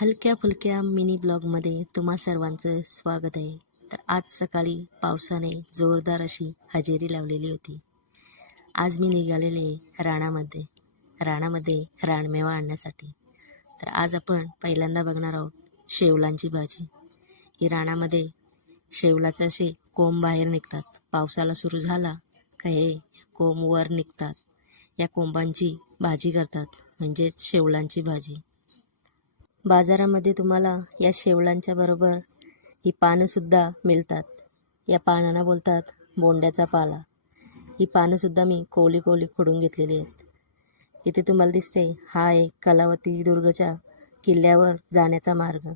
हलक्या फुलक्या मिनी ब्लॉगमध्ये तुम्हा सर्वांचं स्वागत आहे. तर आज सकाळी पावसाने जोरदार अशी हजेरी लावलेली होती. आज मी निघालेले आहे रानामध्ये रानमेवा आणण्यासाठी. तर आज आपण पहिल्यांदा बघणार आहोत शेवलांची भाजी. ही रानामध्ये शेवलाचे असे कोंब बाहेर निघतात. पावसाला सुरू झाला का हे कोंब वर निघतात. या कोंबांची भाजी करतात, म्हणजेच शेवलांची भाजी. बाजारामध्ये तुम्हाला या शेवलांच्या बरोबर ही पानंसुद्धा मिळतात. या पानांना बोलतात बोंड्याचा पाला. ही पानंसुद्धा मी कोवली खोडून घेतलेली आहेत. इथे तुम्हाला दिसते हा एक कलावती दुर्गच्या किल्ल्यावर जाण्याचा मार्ग.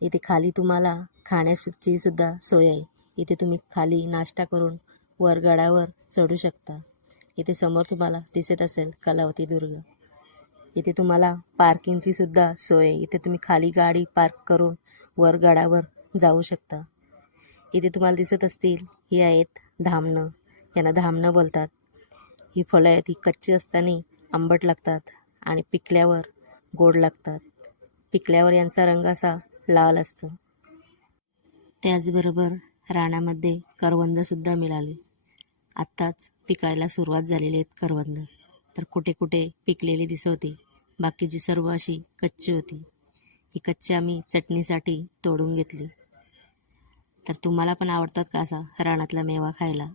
इथे खाली तुम्हाला खाण्याची सुद्धा सोय आहे. इथे तुम्ही खाली नाश्ता करून वर गडावर चढू शकता. इथे समोर तुम्हाला दिसत असेल कलावती दुर्ग. इथे तुम्हाला पार्किंगची सुद्धा सोय आहे. इथे तुम्ही खाली गाडी पार्क करून वर गडावर जाऊ शकता. इथे तुम्हाला दिसत असतील ही आहेत धामणं. यांना धामणं बोलतात. ही फळं आहेत, ही कच्ची असताना आंबट लागतात आणि पिकल्यावर गोड लागतात. पिकल्यावर यांचा रंग असा लाल असतो. त्याचबरोबर रानामध्ये करवंदसुद्धा मिळाली. आत्ताच पिकायला सुरुवात झालेली आहेत करवंद. तर कुठे कुठे पिकलेली दिसत होती, बाकीची सर्व अशी कच्ची होती. ही कच्ची आम्ही चटणीसाठी तोडून घेतली. तर तुम्हाला पण आवडतात का असा रानातला मेवा खायला?